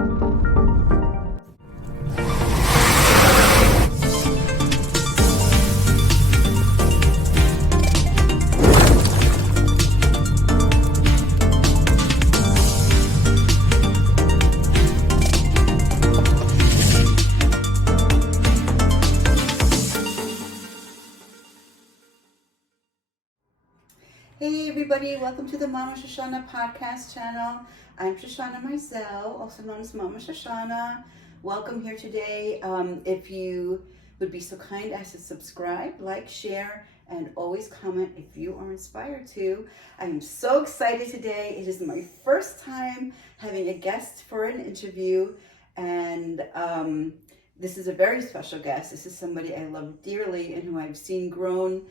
Hey everybody, welcome to the Mama Shoshana podcast channel. I'm Shoshana Mizell, also known as Mama Shoshana. Welcome here today. If you would be so kind as to subscribe, like, share, and always comment if you are inspired to. I am so excited today. It is my first time having a guest for an interview, and this is a very special guest. This is somebody I love dearly and who I've seen grown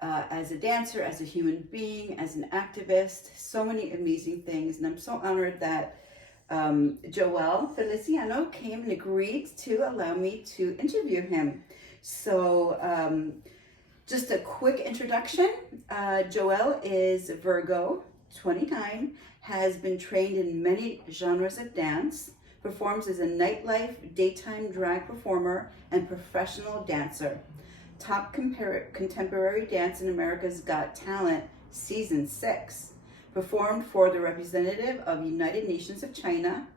as a dancer, as a human being, as an activist, so many amazing things. And I'm so honored that Joel Feliciano came and agreed to allow me to interview him. So just a quick introduction. Joel is Virgo, 29, has been trained in many genres of dance, performs as a nightlife, daytime drag performer, and professional dancer. Top Contemporary Dance in America's Got Talent, Season 6. Performed for the representative of United Nations of China,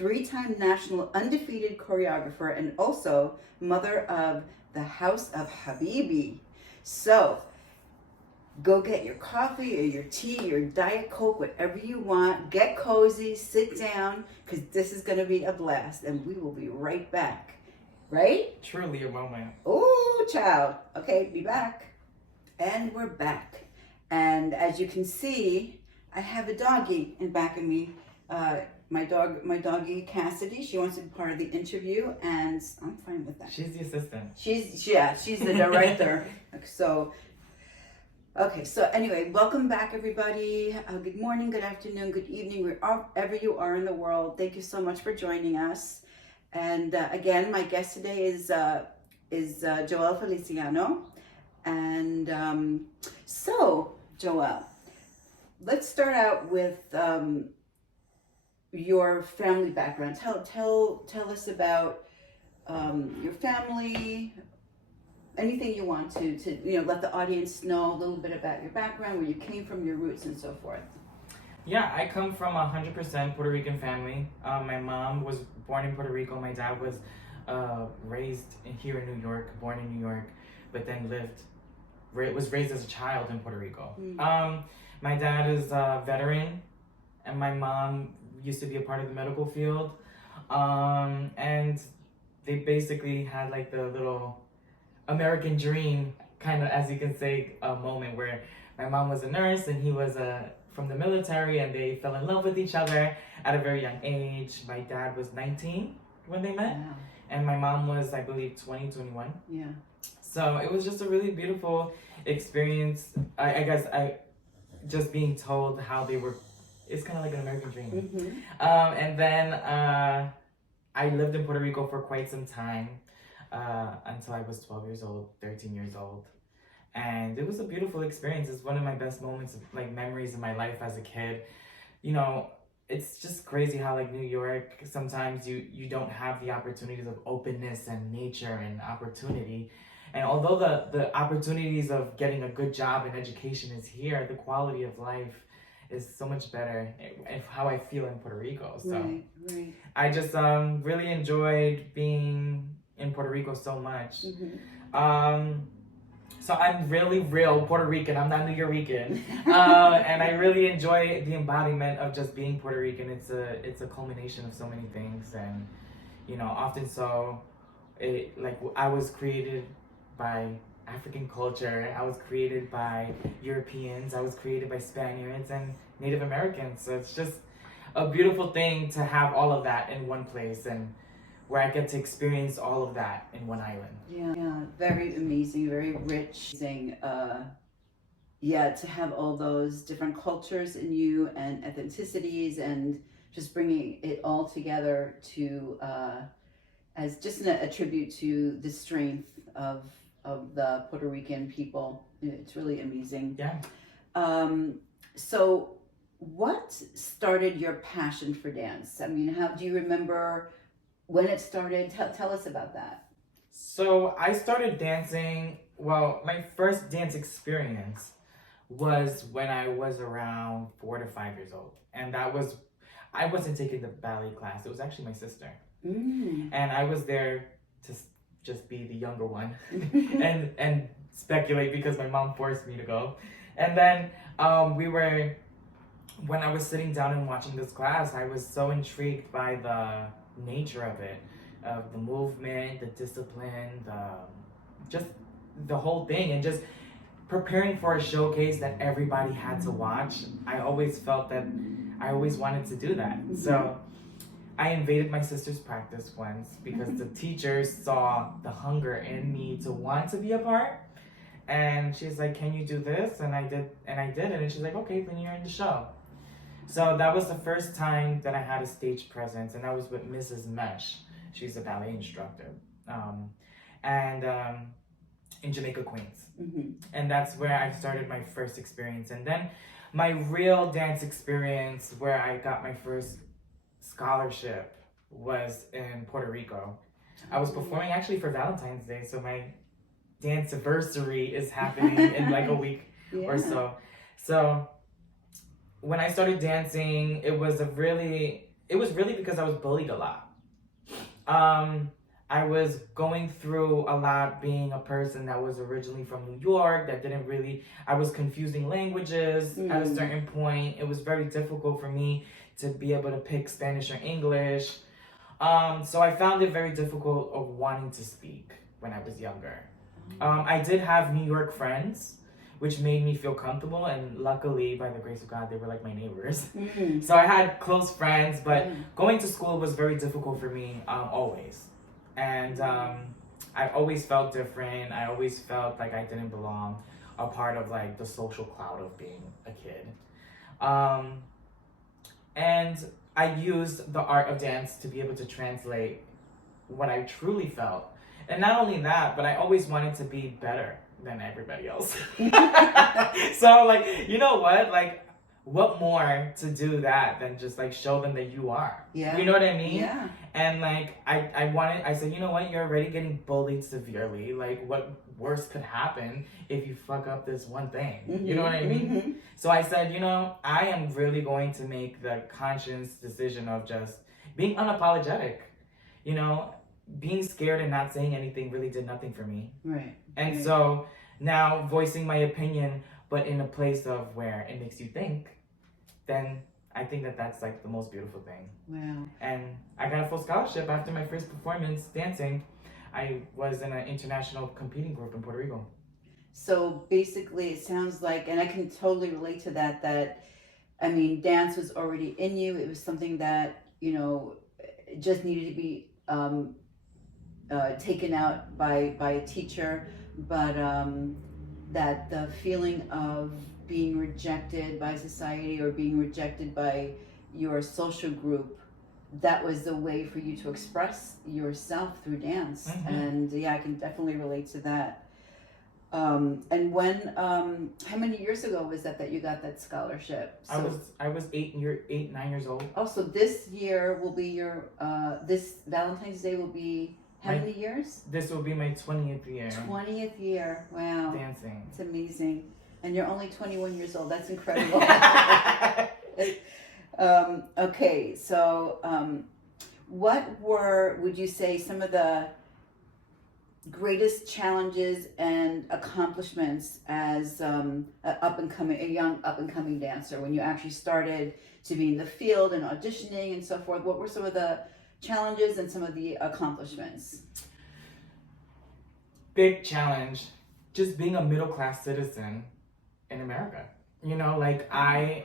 3-time national undefeated choreographer, and also mother of the House of Habibi. So, go get your coffee or your tea, your Diet Coke, whatever you want. Get cozy, sit down, because this is going to be a blast, and we will be right back. Right? Truly a moment. Oh, child. Okay, be back. And we're back. And as you can see, I have a doggie in back of me. My doggie Cassidy. She wants to be part of the interview, and I'm fine with that. She's the assistant. She's the director. So anyway, welcome back, everybody. Good morning, good afternoon, good evening, wherever you are in the world. Thank you so much for joining us. And again, my guest today is Joel Feliciano. And so, Joel, let's start out with your family background. Tell us about your family. Anything you want to let the audience know a little bit about your background, where you came from, your roots, and so forth. Yeah, I come from a 100% Puerto Rican family. My mom was born in Puerto Rico. My dad was raised here in New York, born in New York, but then was raised as a child in Puerto Rico. My dad is a veteran, and my mom used to be a part of the medical field. And they basically had like the little American dream, kind of, as you can say, a moment where my mom was a nurse and he was from the military, and they fell in love with each other at a very young age. My dad was 19 when they met, Wow. And my mom was, I believe, 20, 21. Yeah. So it was just a really beautiful experience. I guess just being told how they were, it's kind of like an American dream. Mm-hmm. And then I lived in Puerto Rico for quite some time, until I was 12 years old, 13 years old. And it was a beautiful experience. It's one of my best moments, memories in my life as a kid. It's just crazy how New York, sometimes you don't have the opportunities of openness and nature and opportunity. And although the opportunities of getting a good job and education is here, the quality of life is so much better, and how I feel in Puerto Rico. So right. I just really enjoyed being in Puerto Rico so much. Mm-hmm. So I'm really real Puerto Rican. I'm not New Yorican, and I really enjoy the embodiment of just being Puerto Rican. It's a culmination of so many things, and often so, I was created by African culture. I was created by Europeans. I was created by Spaniards and Native Americans. So it's just a beautiful thing to have all of that in one place, and where I get to experience all of that in one island. Yeah, very amazing, very rich. To have all those different cultures in you and ethnicities, and just bringing it all together to as just a tribute to the strength of the Puerto Rican people. It's really amazing. Yeah. So what started your passion for dance? I mean, how do you remember when it started? Tell us about that. So I started dancing. Well, my first dance experience was when I was around 4 to 5 years old, and I wasn't taking the ballet class. It was actually my sister, and I was there to just be the younger one, and speculate because my mom forced me to go, and then when I was sitting down and watching this class, I was so intrigued by the nature of it, of the movement, the discipline, just the whole thing, and just preparing for a showcase that everybody had to watch. I always felt that I always wanted to do that. So I invaded my sister's practice once because the teachers saw the hunger in me to want to be a part. And she's like, "Can you do this?" And I did, and she's like, "Okay, then you're in the show." So that was the first time that I had a stage presence, and that was with Mrs. Mesh. She's a ballet instructor, and in Jamaica, Queens. And that's where I started my first experience. And then my real dance experience, where I got my first scholarship, was in Puerto Rico. I was performing actually for Valentine's Day, so my dance anniversary is happening in like a week or so. So when I started dancing, it was really because I was bullied a lot. I was going through a lot, being a person that was originally from New York, I was confusing languages at a certain point. It was very difficult for me to be able to pick Spanish or English. So I found it very difficult of wanting to speak when I was younger. I did have New York friends, which made me feel comfortable, and luckily, by the grace of God, they were like my neighbors. So I had close friends, but going to school was very difficult for me, always. And I always felt different. I always felt like I didn't belong, a part of like the social cloud of being a kid. And I used the art of dance to be able to translate what I truly felt. And not only that, but I always wanted to be better than everybody else. So like, you know what? Like, what more to do that than just like show them that you are? Yeah. You know what I mean? Yeah. And like, I said, you know what? You're already getting bullied severely. Like, what worse could happen if you fuck up this one thing? You know what I mean? So I said, you know, I am really going to make the conscious decision of just being unapologetic. You know, being scared and not saying anything really did nothing for me. Right. And so now voicing my opinion, but in a place of where it makes you think, then I think that that's like the most beautiful thing. Wow. And I got a full scholarship after my first performance dancing. I was in an international competing group in Puerto Rico. So basically it sounds like, and I can totally relate to that, I mean, dance was already in you. It was something that, you know, just needed to be taken out by a teacher, but that the feeling of being rejected by society or being rejected by your social group, that was the way for you to express yourself through dance. And yeah, I can definitely relate to that. And when, how many years ago was that you got that scholarship? So, I was 9 years old. Oh, so this year will be your, this Valentine's Day will be how many years? This will be my 20th year. 20th year, wow. Dancing. It's amazing. And you're only 21 years old, that's incredible. Okay, so what would you say, some of the greatest challenges and accomplishments as a young up and coming dancer, when you actually started to be in the field and auditioning and so forth? What were some of the challenges and some of the accomplishments? Big challenge, just being a middle class citizen in America. You know, like my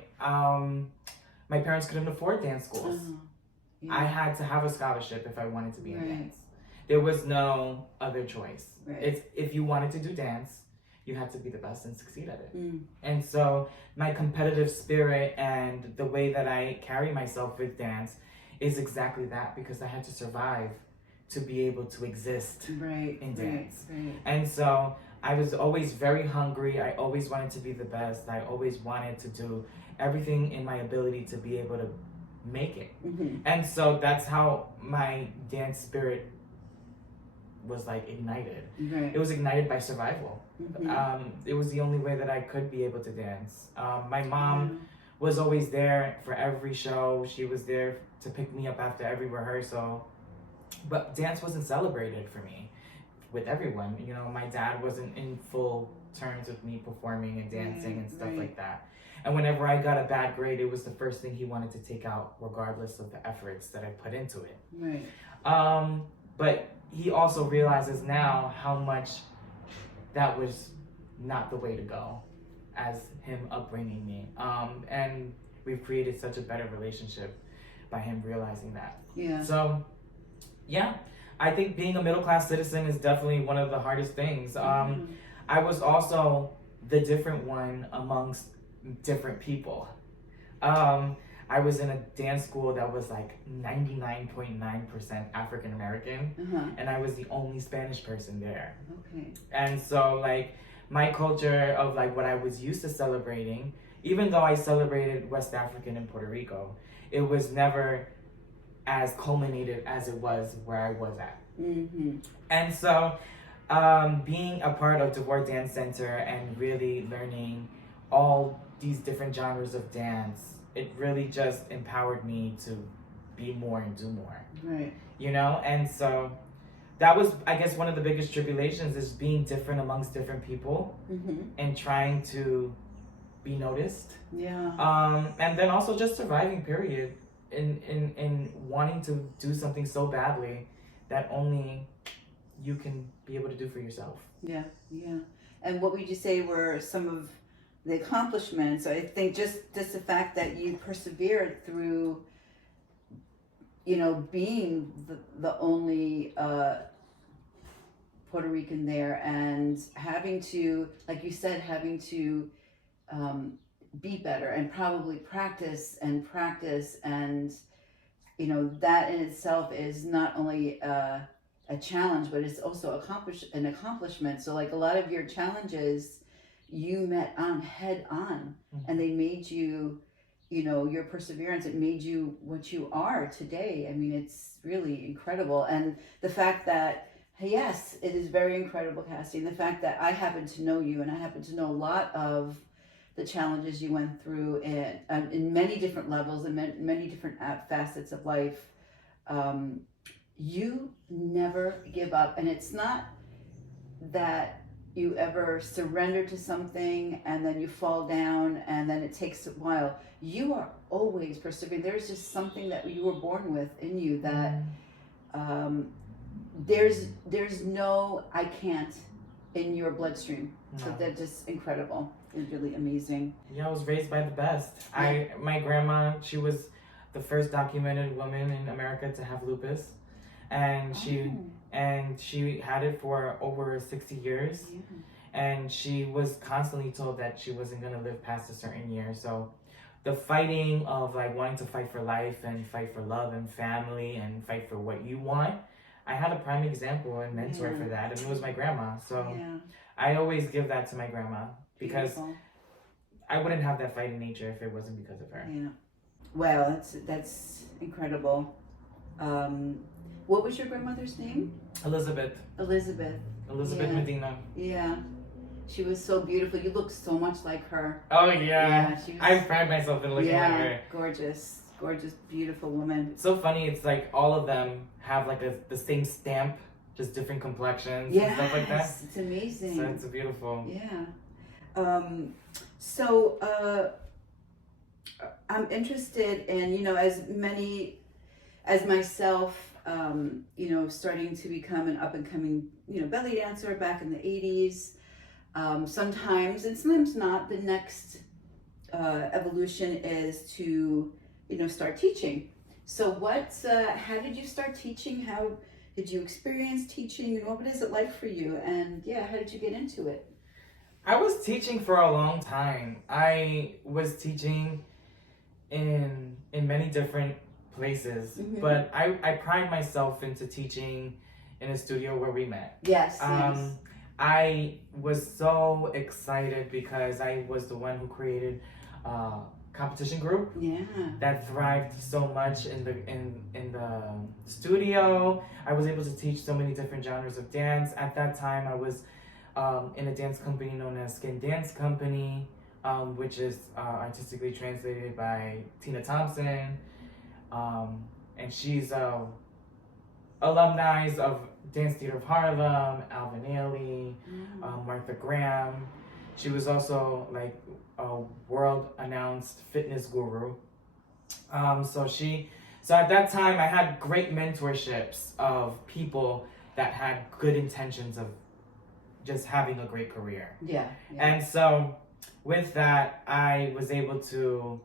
parents couldn't afford dance schools. Yeah. I had to have a scholarship if I wanted to be in dance. There was no other choice. It's, if you wanted to do dance, you had to be the best and succeed at it. And so my competitive spirit and the way that I carry myself with dance is exactly that, because I had to survive to be able to exist in dance. And so I was always very hungry. I always wanted to be the best. I always wanted to do everything in my ability to be able to make it. And so that's how my dance spirit was like ignited. Right. It was ignited by survival. It was the only way that I could be able to dance. My mom was always there for every show. She was there to pick me up after every rehearsal. But dance wasn't celebrated for me with everyone. You know, my dad wasn't in full terms with me performing and dancing and stuff like that. And whenever I got a bad grade, it was the first thing he wanted to take out, regardless of the efforts that I put into it. Right. But he also realizes now how much that was not the way to go, as him upbringing me. And we've created such a better relationship by him realizing that. Yeah. So, yeah, I think being a middle-class citizen is definitely one of the hardest things. I was also the different one amongst different people. I was in a dance school that was like 99.9% African American, and I was the only Spanish person there. Okay. And so like my culture of like what I was used to celebrating, even though I celebrated West African and Puerto Rico, it was never as culminated as it was where I was at. And so being a part of DeVore Dance Center and really learning all these different genres of dance, it really just empowered me to be more and do more. Right. You know? And so that was, I guess, one of the biggest tribulations is being different amongst different people and trying to be noticed. Yeah. And then also just surviving, period, in wanting to do something so badly that only you can be able to do for yourself. Yeah, yeah. And what would you say were some of the accomplishments? I think just the fact that you persevered through, you know, being the only Puerto Rican there, and having to, like you said, having to be better and probably practice, and you know, that in itself is not only a challenge, but it's also an accomplishment. So like a lot of your challenges you met on head on, and they made you, you know, your perseverance, it made you what you are today. I mean, it's really incredible. And the fact that, yes, it is very incredible, Cassie, and the fact that I happen to know you, and I happen to know a lot of the challenges you went through in many different levels and many different facets of life. You never give up, and it's not that you ever surrender to something and then you fall down and then it takes a while. You are always persevering. There's just something that you were born with in you that there's no I can't in your bloodstream. No. So they're just incredible. It's really amazing. Yeah, I was raised by the best. My grandma, she was the first documented woman in America to have lupus. And she had it for over 60 years. Yeah. And she was constantly told that she wasn't going to live past a certain year. So the fighting of like wanting to fight for life and fight for love and family and fight for what you want, I had a prime example and mentor for that, and it was my grandma. So I always give that to my grandma, because I wouldn't have that fighting nature if it wasn't because of her. Yeah. Wow, that's incredible. What was your grandmother's name? Elizabeth Medina. Yeah. She was so beautiful. You look so much like her. Oh, yeah. I pride myself in looking like her. Gorgeous, beautiful woman. It's so funny. It's like all of them have like the same stamp, just different complexions and stuff like that. It's amazing. So it's beautiful. Yeah. So I'm interested in, you know, as myself, you know, starting to become an up-and-coming, you know, belly dancer back in the 80s. Sometimes, and sometimes not, the next evolution is to, you know, start teaching. So how did you start teaching? How did you experience teaching? What is it like for you? And how did you get into it? I was teaching for a long time. I was teaching in many different places, but I pride myself into teaching in a studio where we met. Yes. I was so excited because I was the one who created a competition group Yeah. that thrived so much in the studio. I was able to teach so many different genres of dance. At that time, I was in a dance company known as Skin Dance Company, which is artistically translated by Tina Thompson, and she's alumni of Dance Theater of Harlem, Alvin Ailey, Martha Graham. She was also like a world announced fitness guru. So at that time I had great mentorships of people that had good intentions of just having a great career. Yeah. And so with that, I was able to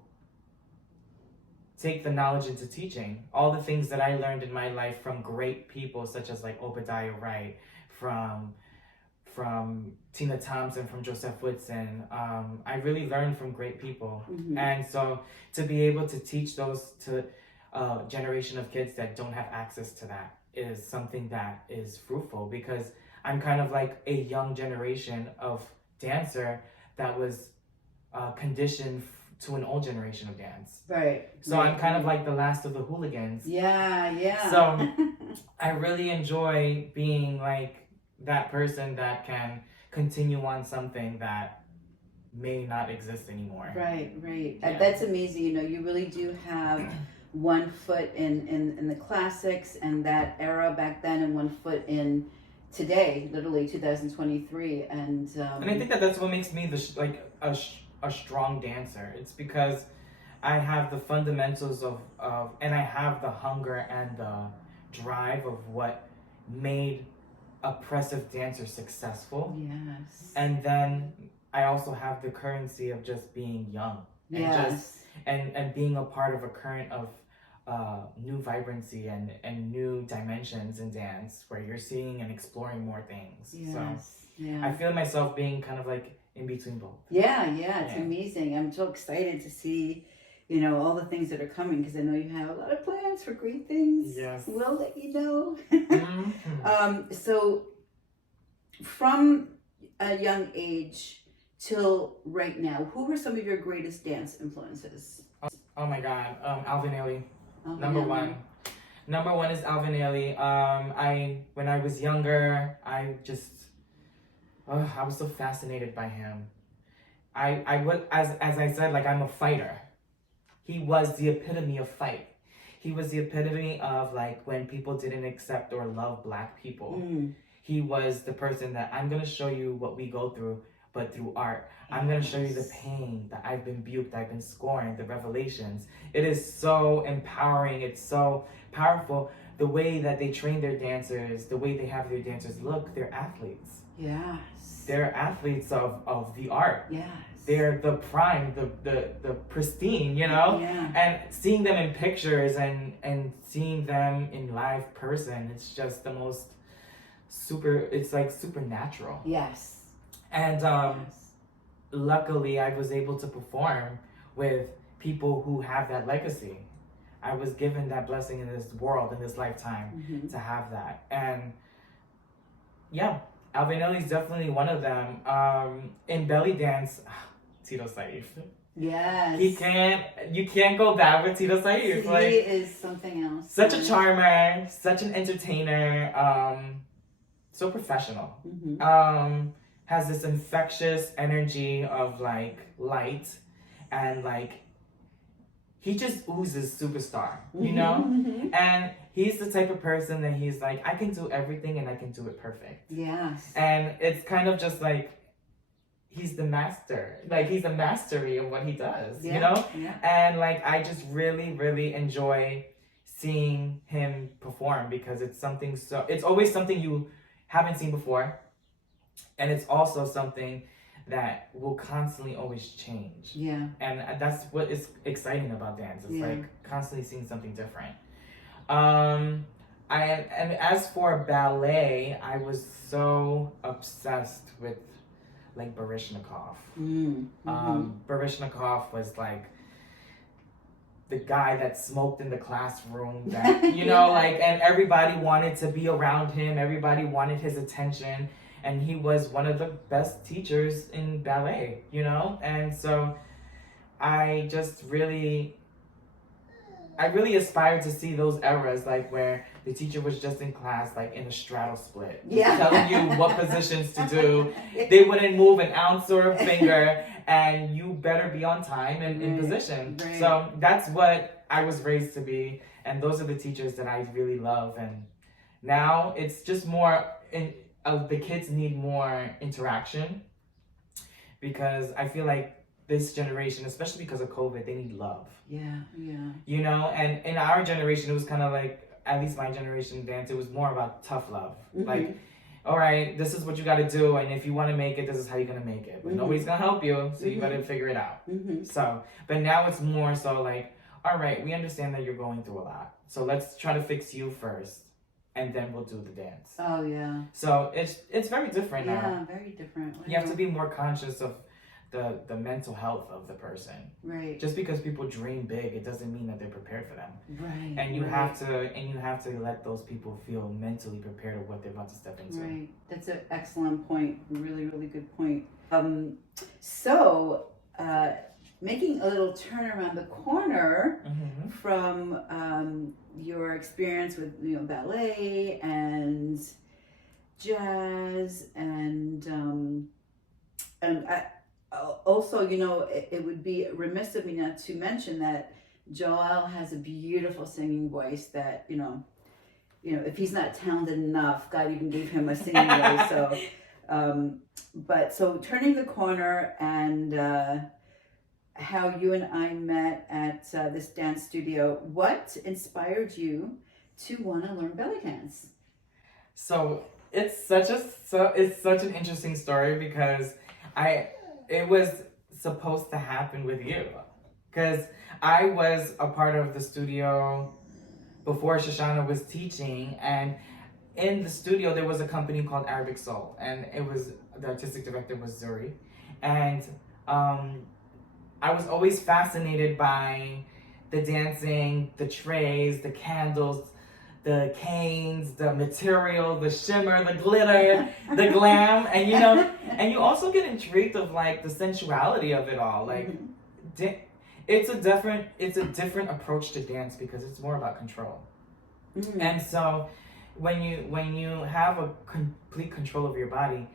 take the knowledge into teaching. All the things that I learned in my life from great people such as like Obadiah Wright, from Tina Thompson, from Joseph Woodson. I really learned from great people. And so to be able to teach those to a generation of kids that don't have access to that is something that is fruitful, because I'm kind of like a young generation of dancer that was conditioned to an old generation of dance. Right. So I'm kind of like the last of the hooligans. Yeah. So I really enjoy being like that person that can continue on something that may not exist anymore. Right. Yeah. That's amazing. You know, you really do have one foot in the classics and that era back then, and one foot in today, literally 2023. And I think that that's what makes me a strong dancer. It's because I have the fundamentals of and I have the hunger and the drive of what made oppressive dancers successful. Yes. And then I also have the currency of just being young. And being a part of a current of new vibrancy and new dimensions in dance, where you're seeing and exploring more things. I feel myself being kind of like in between both. It's amazing. I'm so excited to see, you know, all the things that are coming, because I know you have a lot of plans for great things. Yes. We'll let you know. So from a young age till right now, who were some of your greatest dance influences? Oh my God, Alvin Ailey. Number one. Number one is Alvin Ailey. When I was younger, I was so fascinated by him. I would, as I said, like, I'm a fighter. He was the epitome of fight. He was the epitome of like when people didn't accept or love Black people. He was the person that, I'm gonna show you what we go through, but through art. I'm gonna show you the pain that I've been buked, I've been scorned, the revelations. It is so empowering. It's so powerful. The way that they train their dancers, the way they have their dancers look, they're athletes. Yes. They're athletes of the art. Yes. They're the prime, the pristine, you know? Yeah. And seeing them in pictures and seeing them in live person, it's just the most it's like supernatural. Yes. And luckily I was able to perform with people who have that legacy. I was given that blessing in this world, in this lifetime, to have that. And yeah, Alvin Ailey's definitely one of them. In belly dance, Tito Saif. Yes. You can't go bad with Tito Saif. He is something else. Such a charmer, such an entertainer, so professional. Has this infectious energy of like light, and like he just oozes superstar, you know? And he's the type of person that he's like, I can do everything and I can do it perfect. Yes. And it's kind of just like, he's the master. Like, he's the mastery of what he does, you know? Yeah. And like, I just really, really enjoy seeing him perform, because it's always something you haven't seen before. And it's also something that will constantly always change. Yeah. And that's what is exciting about dance. It's like constantly seeing something different. And as for ballet, I was so obsessed with like Baryshnikov. Baryshnikov was like the guy that smoked in the classroom that, you know, like, and everybody wanted to be around him. Everybody wanted his attention. and he was one of the best teachers in ballet, you know? And so I really aspired to see those eras, like where the teacher was just in class, like in a straddle split, Yeah. telling you what positions to do. They wouldn't move an ounce or a finger, and you better be on time and in position. Right. So that's what I was raised to be, and those are the teachers that I really love. And now it's just more, the kids need more interaction, because I feel like this generation, especially because of COVID, they need love. Yeah. You know, and in our generation, it was kind of like, at least my generation dance, it was more about tough love. Mm-hmm. Like, all right, this is what you got to do, and if you want to make it, this is how you're going to make it. But nobody's going to help you, so you got to figure it out. So, but now it's more so like, all right, we understand that you're going through a lot, so let's try to fix you first, and then we'll do the dance. Oh, yeah. So it's very different now. Yeah, very different. You have to be more conscious of the mental health of the person. Right. Just because people dream big, it doesn't mean that they're prepared for them. Right. And you have to let those people feel mentally prepared of what they're about to step into. Right. That's an excellent point. Really, really good point. So making a little turn around the corner from your experience with ballet and jazz and also, it would be remiss of me not to mention that Joel has a beautiful singing voice that, if he's not talented enough, God even gave him a singing voice. So, so turning the corner and how you and I met at this dance studio, what inspired you to want to learn belly dance? So it's such an interesting story, because it was supposed to happen with you, because I was a part of the studio before Shoshana was teaching, and in the studio there was a company called Arabic Soul, and the artistic director was Zuri, and I was always fascinated by the dancing, the trays, the candles, the canes, the material, the shimmer, the glitter, the glam, and you also get intrigued of like the sensuality of it all. Like, it's a different approach to dance, because it's more about control. And so, when you have a complete control of your body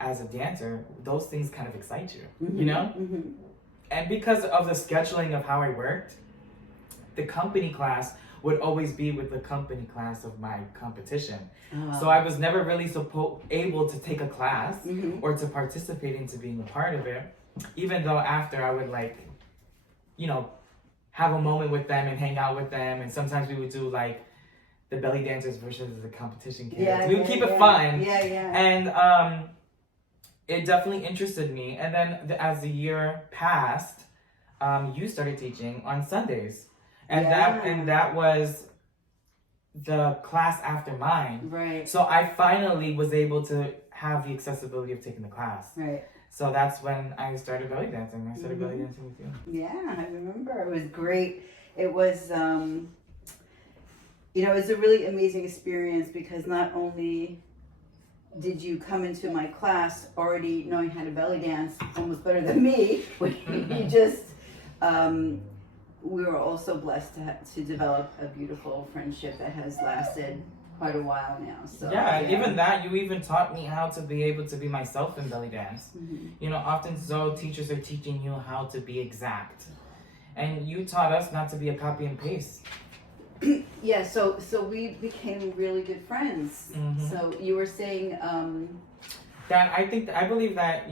as a dancer, those things kind of excite you, you know. And because of the scheduling of how I worked, the company class would always be with the company class of my competition. So I was never really able to take a class or to participate into being a part of it, even though after I would have a moment with them and hang out with them, and sometimes we would do like the belly dancers versus the competition kids. We would keep it fun. And it definitely interested me. And then as the year passed, you started teaching on Sundays. And that was the class after mine. Right. So I finally was able to have the accessibility of taking the class. Right. So that's when I started belly dancing. I started belly dancing with you. Yeah, I remember. It was great. It was, it was a really amazing experience, because not only did you come into my class already knowing how to belly dance almost better than me, you just... we were also blessed to develop a beautiful friendship that has lasted quite a while now. So even that, you even taught me how to be able to be myself in belly dance. Often teachers are teaching you how to be exact, and you taught us not to be a copy and paste. Yeah, so we became really good friends. So you were saying I believe that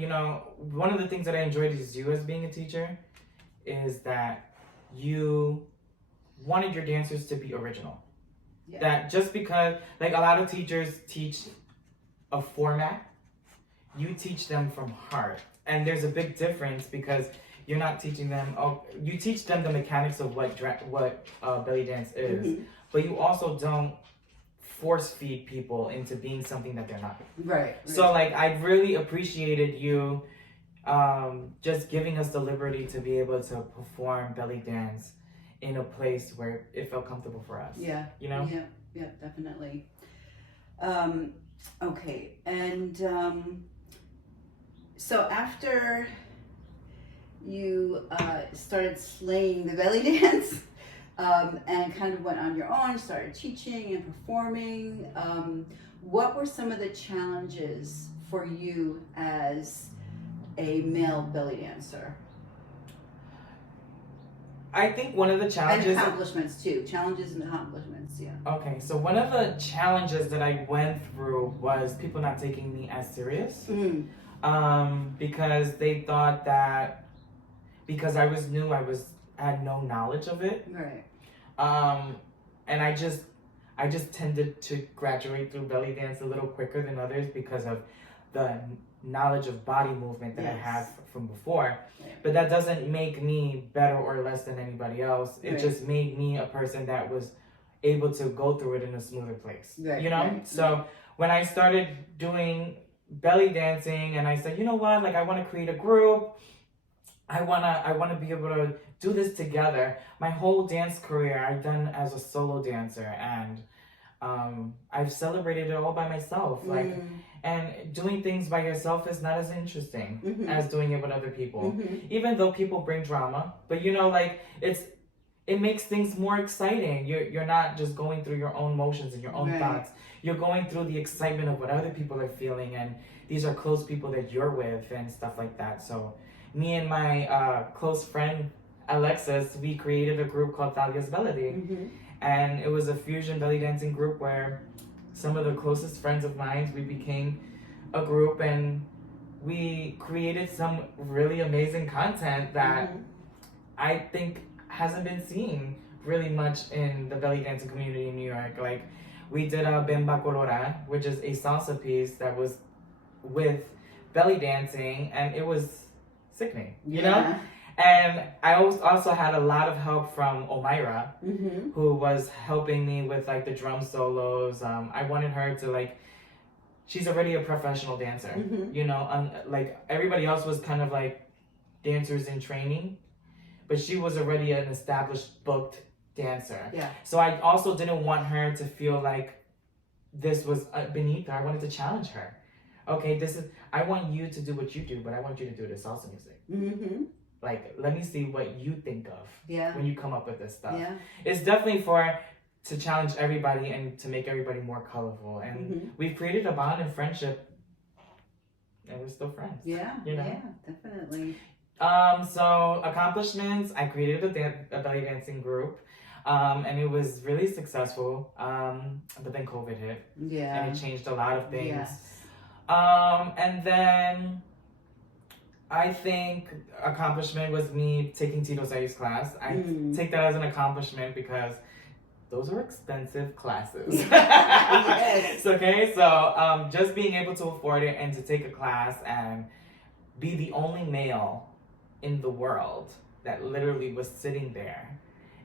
one of the things that I enjoyed as you as being a teacher is that you wanted your dancers to be original. That just because, like, a lot of teachers teach a format, you teach them from heart. And there's a big difference, because you're not teaching them, you teach them the mechanics of what belly dance is, but you also don't force feed people into being something that they're not. Right. So, like, I really appreciated you just giving us the liberty to be able to perform belly dance in a place where it felt comfortable for us. Yeah. You know? Yeah, definitely. Okay, and so after you started slaying the belly dance and kind of went on your own, started teaching and performing, what were some of the challenges for you as a male belly dancer? I think one of the And challenges. accomplishments too. Challenges and accomplishments, yeah. Okay, so one of the challenges that I went through was people not taking me as serious. Because they thought that because I was new, I had no knowledge of it. Right. And I just tended to graduate through belly dance a little quicker than others because of the knowledge of body movement that I had from before. Right. But that doesn't make me better or less than anybody else. It Right. just made me a person that was able to go through it in a smoother place. Right. You know? Right. So when I started doing belly dancing and I said, you know what, like I want to create a group. I wanna be able to do this together. My whole dance career I've done as a solo dancer, and I've celebrated it all by myself. Like, and doing things by yourself is not as interesting as doing it with other people. Even though people bring drama, but you know, like it makes things more exciting. You're not just going through your own motions and your own thoughts. You're going through the excitement of what other people are feeling, and these are close people that you're with and stuff like that. So me and my close friend Alexis, we created a group called Thalia's Melody. And it was a fusion belly dancing group where some of the closest friends of mine, we became a group, and we created some really amazing content that I think hasn't been seen really much in the belly dancing community in New York. Like, we did a Bemba Colora, which is a salsa piece that was with belly dancing, and it was sickening, you know? And I also had a lot of help from Omaira, who was helping me with like the drum solos. I wanted her to like, she's already a professional dancer, you know, like everybody else was kind of like dancers in training, but she was already an established booked dancer. Yeah. So I also didn't want her to feel like this was beneath her. I wanted to challenge her. Okay, I want you to do what you do, but I want you to do the salsa music. Like, let me see what you think of when you come up with this stuff. It's definitely to challenge everybody and to make everybody more colorful. And we've created a bond and friendship, and we're still friends. Yeah, you know? yeah, definitely. So accomplishments, I created a belly dancing group, and it was really successful. But then COVID hit, and it changed a lot of things. And then I think accomplishment was me taking Tito Say's class. I take that as an accomplishment because those are expensive classes. Yes. Okay, so just being able to afford it and to take a class and be the only male in the world that literally was sitting there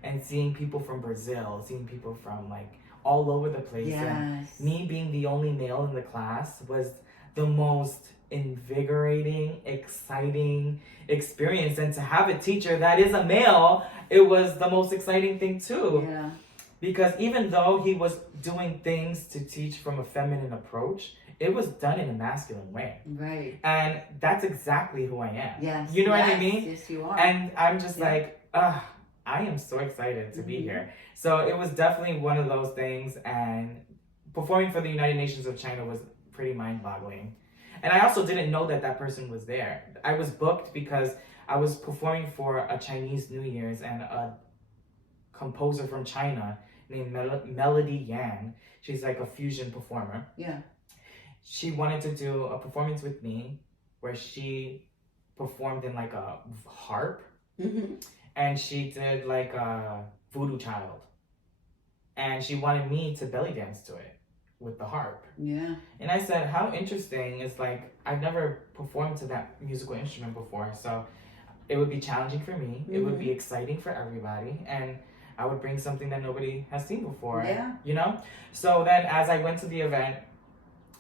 and seeing people from Brazil, seeing people from like all over the place. And me being the only male in the class was the most invigorating, exciting experience. And to have a teacher that is a male, it was the most exciting thing too. Because even though he was doing things to teach from a feminine approach, it was done in a masculine way. And that's exactly who I am. You know what I mean? Yes, you are. And I'm just like, I am so excited to be here. So it was definitely one of those things, and performing for the United Nations of China was pretty mind-boggling. And I also didn't know that person was there. I was booked because I was performing for a Chinese New Year's, and a composer from China named Melody Yan, she's like a fusion performer. She wanted to do a performance with me where she performed in like a harp, and she did like a voodoo child, and she wanted me to belly dance to it with the harp. And I said, how interesting. It's like, I've never performed to that musical instrument before, so it would be challenging for me. It would be exciting for everybody, and I would bring something that nobody has seen before. You know? So then as I went to the event,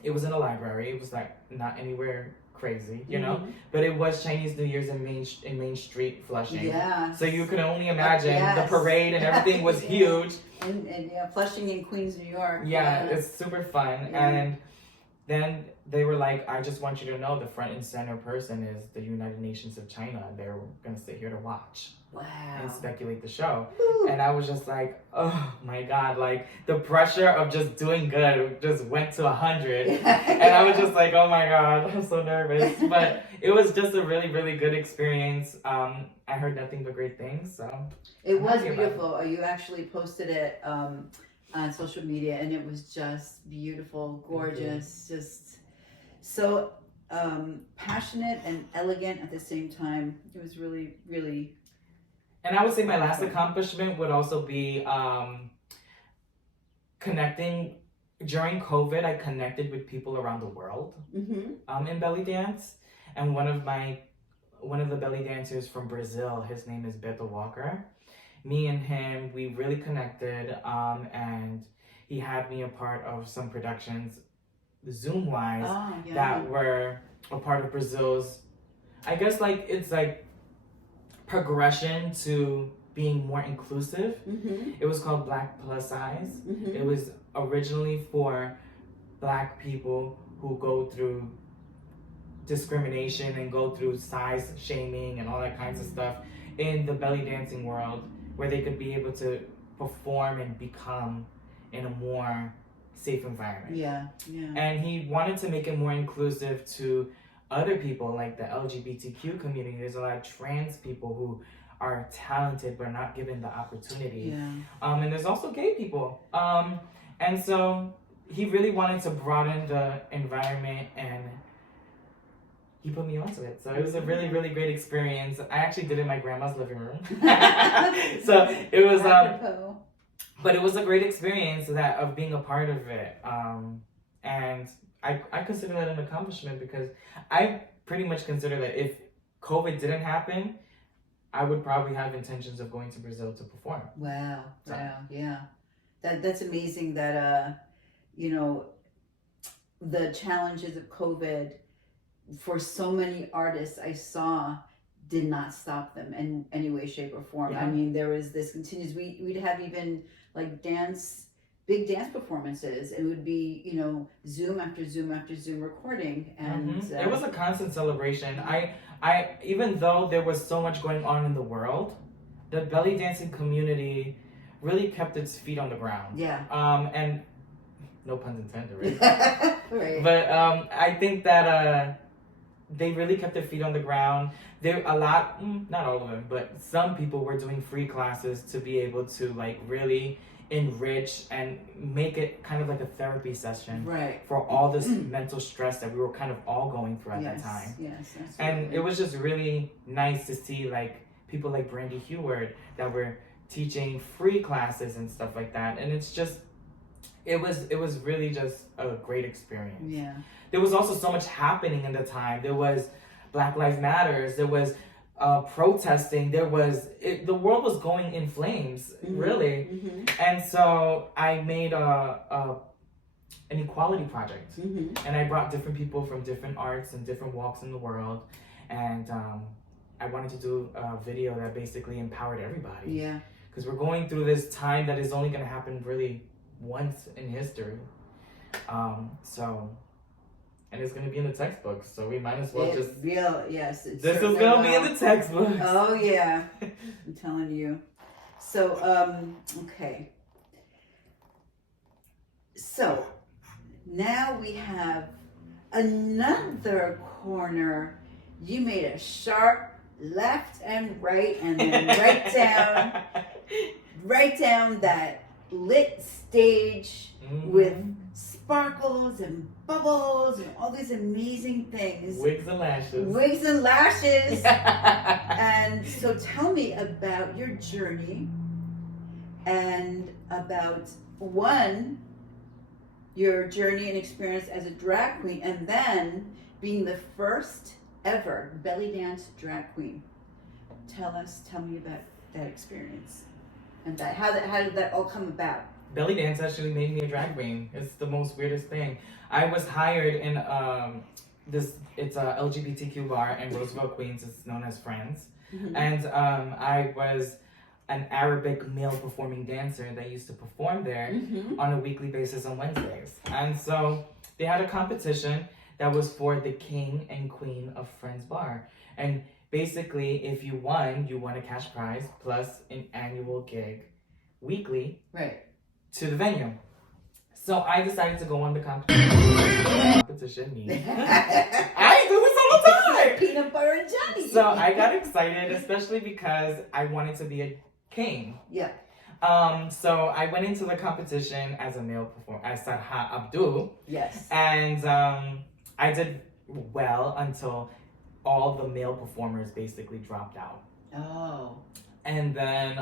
it was in a library. It was like not anywhere crazy, you know. But it was Chinese New Year's in Main Street, Flushing. Yeah. So you could only imagine the Yes. parade and everything was huge. And yeah, Flushing in Queens, New York. Yeah, it's super fun. Yeah. And then they were like, I just want you to know the front and center person is the United Nations of China. They're gonna sit here to watch. Wow. And speculate the show. Woo. And I was just like, oh my God, like the pressure of just doing good just went to 100. And I was just like, oh my God, I'm so nervous. But it was just a really, really good experience. I heard nothing but great things. So it was beautiful. You actually posted it on social media, and it was just beautiful, gorgeous, just so passionate and elegant at the same time. It was really, really. And I would say my last accomplishment would also be connecting. During COVID, I connected with people around the world in belly dance. And one of the belly dancers from Brazil, his name is Beto Walker. Me and him, we really connected, and he had me a part of some productions, Zoom-wise, that were a part of Brazil's, I guess like it's like progression to being more inclusive. It was called Black Plus Size. It was originally for Black people who go through discrimination and go through size shaming and all that kinds of stuff in the belly dancing world, where they could be able to perform and become in a more safe environment. Yeah. And he wanted to make it more inclusive to other people, like the LGBTQ community. There's a lot of trans people who are talented but not given the opportunity. And there's also gay people. And so he really wanted to broaden the environment, and he put me onto it. So it was a really, really great experience. I actually did it in my grandma's living room. So it was, but it was a great experience of being a part of it. And I consider that an accomplishment, because I pretty much consider that if COVID didn't happen, I would probably have intentions of going to Brazil to perform. Wow. Yeah. That's amazing that, the challenges of COVID for so many artists I saw did not stop them in any way, shape, or form. I mean, there was this continuous, we'd have even like big dance performances. It would be, Zoom after Zoom after Zoom recording. And it was a constant celebration. I even though there was so much going on in the world, the belly dancing community really kept its feet on the ground. And no puns intended, right? Right. But I think that they really kept their feet on the ground. There a lot, not all of them, but some people were doing free classes to be able to like really enrich and make it kind of like a therapy session for all this mental stress that we were kind of all going through at that time. And it was just really nice to see like people like Brandy Heward that were teaching free classes and stuff like that. And it's just, it was really just a great experience. There was also so much happening in the time. There was Black Lives Matters. There was protesting. There was the world was going in flames, really. And so I made an equality project, and I brought different people from different arts and different walks in the world, and I wanted to do a video that basically empowered everybody. Because we're going through this time that is only going to happen really once in history. And it's going to be in the textbooks, so we might as well this is going to be in the textbooks. Oh, yeah. I'm telling you. So, okay. So, now we have another corner. You made a sharp left and right, and then right down that lit stage with sparkles and bubbles and all these amazing things. Wigs and lashes. And so tell me about your journey and about your journey and experience as a drag queen, and then being the first ever belly dance drag queen. Tell me about that experience and how did that all come about? Belly dance actually made me a drag queen. It's the most weirdest thing. I was hired in it's a LGBTQ bar in Roosevelt, Queens. It's known as Friends. Mhm. And I was an Arabic male performing dancer that used to perform there Mhm. on a weekly basis on Wednesdays. And so they had a competition that was for the king and queen of Friends Bar. And basically, if you won a cash prize plus an annual gig weekly Right. to the venue. So I decided to go on the competition. Me. I do this all the time. Peanut butter and jelly. So I got excited, especially because I wanted to be a king. Yeah. So I went into the competition as a male performer, as Sarha Abdul, Yes. and I did well until all the male performers basically dropped out. Oh. And then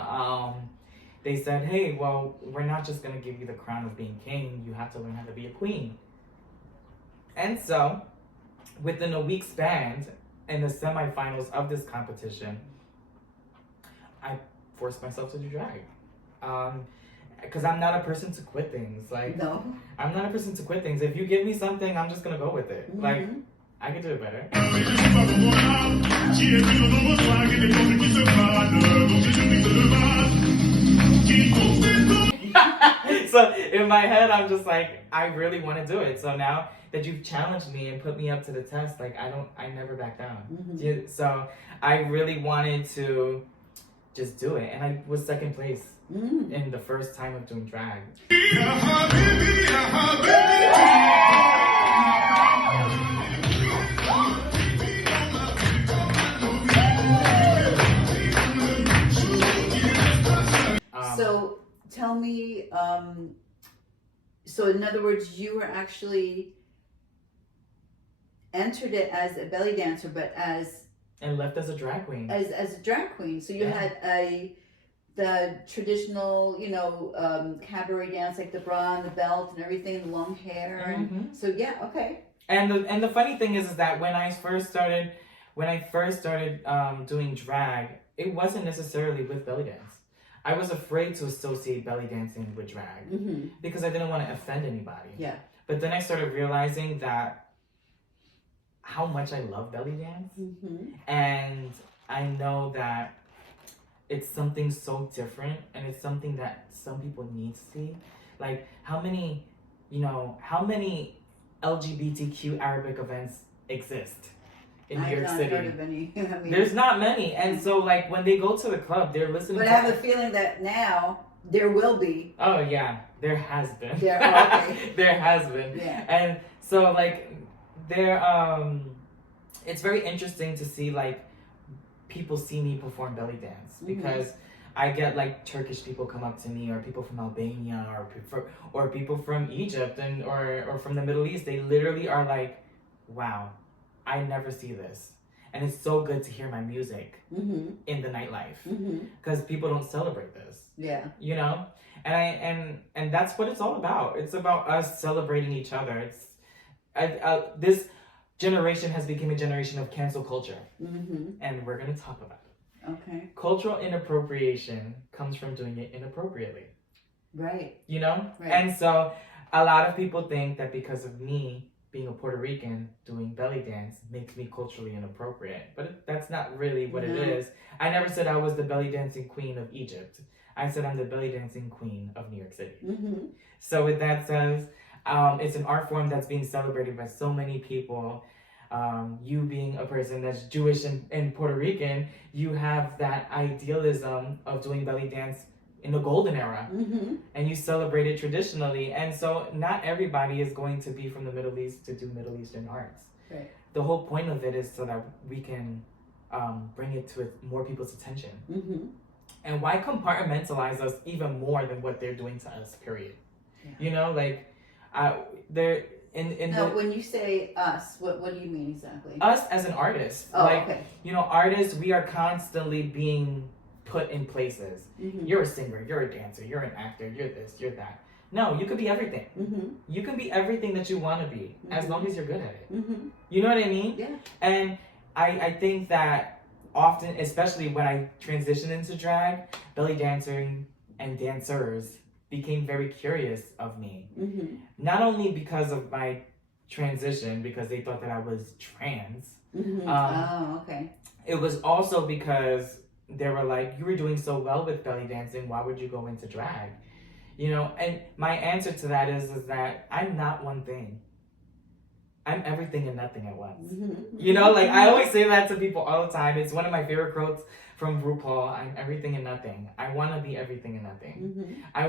they said, hey, well, we're not just going to give you the crown of being king, you have to learn how to be a queen. And so, within a week span, in the semifinals of this competition, I forced myself to do drag. Because I'm not a person to quit things. Like, No. I'm not a person to quit things. If you give me something, I'm just going to go with it. Mhm. Like, I can do it better. So in my head, I'm just like, I really want to do it. So now that you've challenged me and put me up to the test, like I never back down. Mhm. So I really wanted to just do it, and I was second place in the first time of doing drag. So tell me, so in other words, you were actually entered it as a belly dancer, but and left as a drag queen. As a drag queen. So you Yeah. had the traditional, cabaret dance, like the bra and the belt and everything, and the long hair. Mhm. And so yeah, okay. And the funny thing is that when I first started doing drag, it wasn't necessarily with belly dance. I was afraid to associate belly dancing with drag Mm-hmm. because I didn't want to offend anybody. Yeah. But then I started realizing that how much I love belly dance, Mm-hmm. and I know that it's something so different, and it's something that some people need to see. Like how many LGBTQ Arabic events exist in New York I've not City? heard of any. I mean, There's not many, and so like when they go to the club, they're listening. but I have a feeling that now there will be. Oh yeah, there has been. Okay. There has been. Yeah. And so like it's very interesting to see like people see me perform belly dance because I get like Turkish people come up to me, or people from Albania, or people from Egypt or from the Middle East. They literally are like, wow, I never see this. And it's so good to hear my music in the nightlife because people don't celebrate this. Yeah. And that's what it's all about. It's about us celebrating each other. This generation has become a generation of cancel culture, and we're gonna talk about it. Okay. Cultural inappropriation comes from doing it inappropriately. Right. Right. And so a lot of people think that because of me being a Puerto Rican doing belly dance makes me culturally inappropriate, but that's not really what it is. I never said I was the belly dancing queen of Egypt. I said I'm the belly dancing queen of New York City. So with that said, it's an art form that's being celebrated by so many people. You being a person that's Jewish and Puerto Rican, you have that idealism of doing belly dance in the golden era, and you celebrate it traditionally. And so not everybody is going to be from the Middle East to do Middle Eastern arts. Right. The whole point of it is so that we can bring it to more people's attention. And why compartmentalize us even more than what they're doing to us, period? Yeah. When you say us, what do you mean exactly? Us as an artist. Oh, okay. Artists, we are constantly being put in places. You're a singer, you're a dancer, you're an actor, you're this, you're that. No, you could be everything. You can be everything that you want to be, as long as you're good at it. You know what I mean? Yeah. And I think that often, especially when I transitioned into drag, belly dancing and dancers became very curious of me. Not only because of my transition because they thought that I was trans. Okay. It was also because they were like, you were doing so well with belly dancing, why would you go into drag? You know, and my answer to that is that I'm not one thing. I'm everything and nothing at once. You know, like I always say that to people all the time. It's one of my favorite quotes from RuPaul. I'm everything and nothing. I want to be everything and nothing. I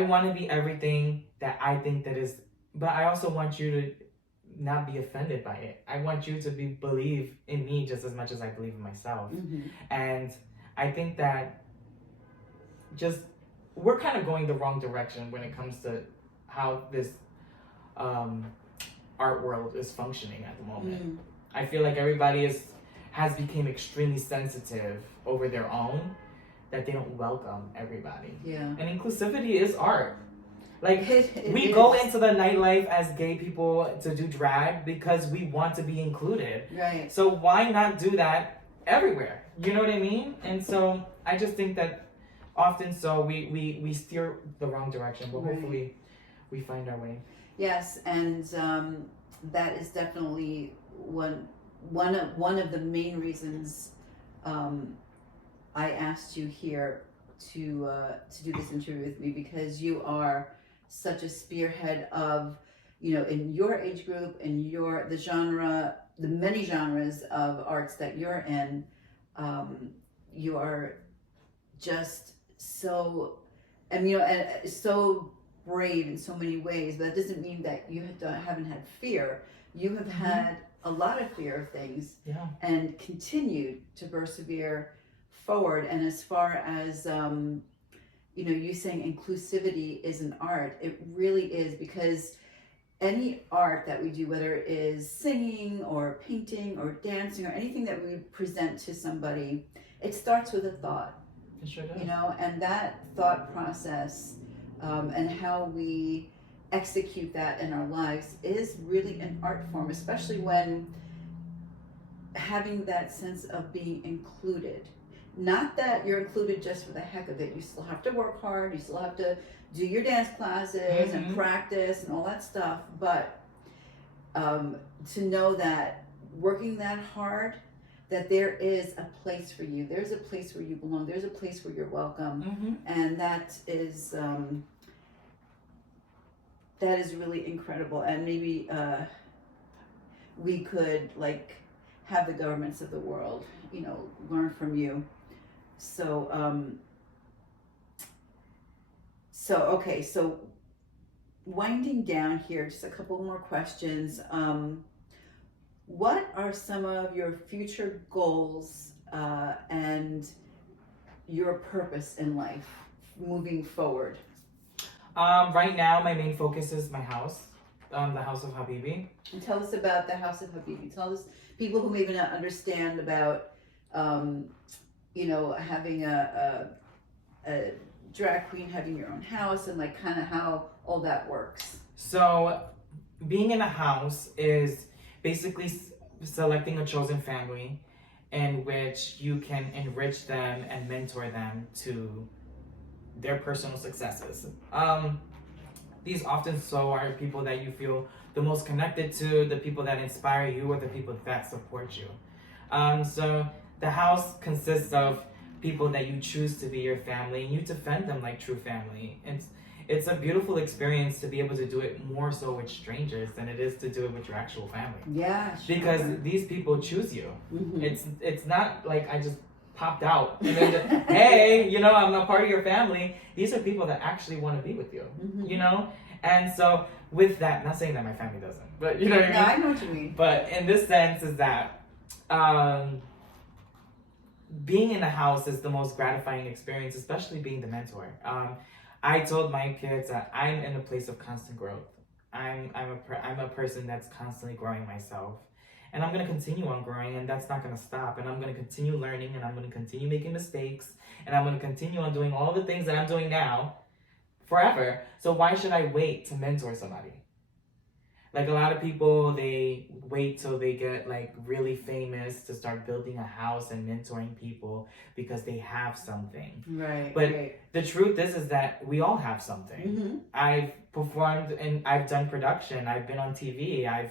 want to be everything that I think that is, but I also want you to not be offended by it. I want you to believe in me just as much as I believe in myself. And I think that just we're kind of going the wrong direction when it comes to how this art world is functioning at the moment. I feel like everybody has become extremely sensitive over their own, that they don't welcome everybody. And inclusivity is art. Like we go into the nightlife as gay people to do drag because we want to be included. Right. So why not do that everywhere? You know what I mean? And so I just think that often so we steer the wrong direction, but hopefully we find our way. Yes, and that is definitely one of the main reasons I asked you here to do this interview with me, because you are such a spearhead of, you know, in your age group, in the many genres of arts that you're in. You are just so, and you know, and so brave in so many ways, but that doesn't mean that you haven't had fear. You have had a lot of fear of things, and continued to persevere forward. And as far as you know, you saying inclusivity is an art, it really is, because any art that we do, whether it is singing or painting or dancing or anything that we present to somebody, it starts with a thought. It sure does. You know, and that thought process and how we execute that in our lives is really an art form, especially when having that sense of being included. Not that you're included just for the heck of it. You still have to work hard. You still have to do your dance classes and practice and all that stuff. But to know that working that hard, that there is a place for you. There's a place where you belong. There's a place where you're welcome. And that is really incredible. And maybe we could like have the governments of the world, you know, learn from you. So okay, so winding down here, just a couple more questions. What are some of your future goals and your purpose in life moving forward? Right now, my main focus is my house, the House of Habibi. And tell us about the House of Habibi. Tell us, people who maybe not understand about, you know, having a drag queen, having your own house, and like kind of how all that works. So, being in a house is basically selecting a chosen family in which you can enrich them and mentor them to their personal successes. These often so are people that you feel the most connected to, the people that inspire you, or the people that support you. So the house consists of people that you choose to be your family, and you defend them like true family. It's a beautiful experience to be able to do it more so with strangers than it is to do it with your actual family. Yeah, sure. Because these people choose you. It's not like I just popped out and then just, hey, you know, I'm a part of your family. These are people that actually want to be with you, you know? And so with that, not saying that my family doesn't, but you know what I mean? No, I know what you mean. But in this sense is that being in a house is the most gratifying experience, especially being the mentor. I told my kids that I'm in a place of constant growth. I'm a person that's constantly growing myself, and I'm gonna continue on growing, and that's not gonna stop. And I'm gonna continue learning, and I'm gonna continue making mistakes, and I'm gonna continue on doing all the things that I'm doing now forever. So why should I wait to mentor somebody? Like a lot of people, they wait till they get like really famous to start building a house and mentoring people because they have something. Right. But right. the truth is that we all have something. Mm-hmm. I've performed and I've done production. I've been on TV. I've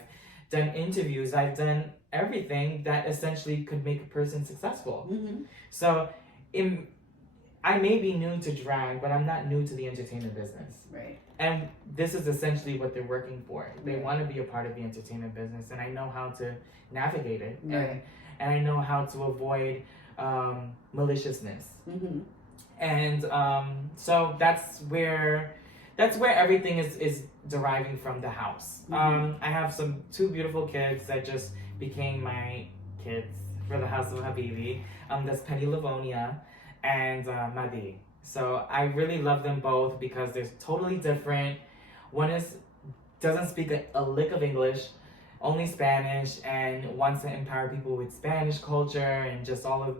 done interviews. I've done everything that essentially could make a person successful. Mm-hmm. So, I may be new to drag, but I'm not new to the entertainment business. Right. And this is essentially what they're working for. They Right. want to be a part of the entertainment business, and I know how to navigate it, Right. and I know how to avoid maliciousness. Mm-hmm. And so that's where everything is deriving from the house. Mhm. I have two beautiful kids that just became my kids for the House of Habibi. That's Penny Livonia and Madi. So I really love them both because they're totally different. One doesn't speak a lick of English, only Spanish, and wants to empower people with Spanish culture and just all of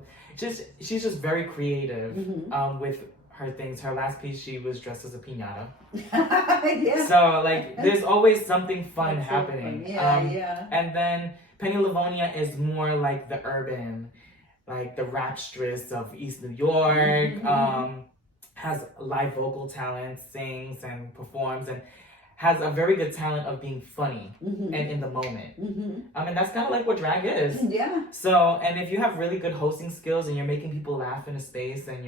she's just very creative Mhm. with her things. Her last piece, she was dressed as a piñata. Yeah. So like there's always something fun That's so happening. fun. Yeah, yeah. And then Penny Livonia is more like the urban, like the rapstress of East New York. Mhm. Has live vocal talent, sings and performs, and has a very good talent of being funny Mhm. and in the moment. Mhm. And that's kind of like what drag is. Yeah. So, and if you have really good hosting skills and you're making people laugh in a space and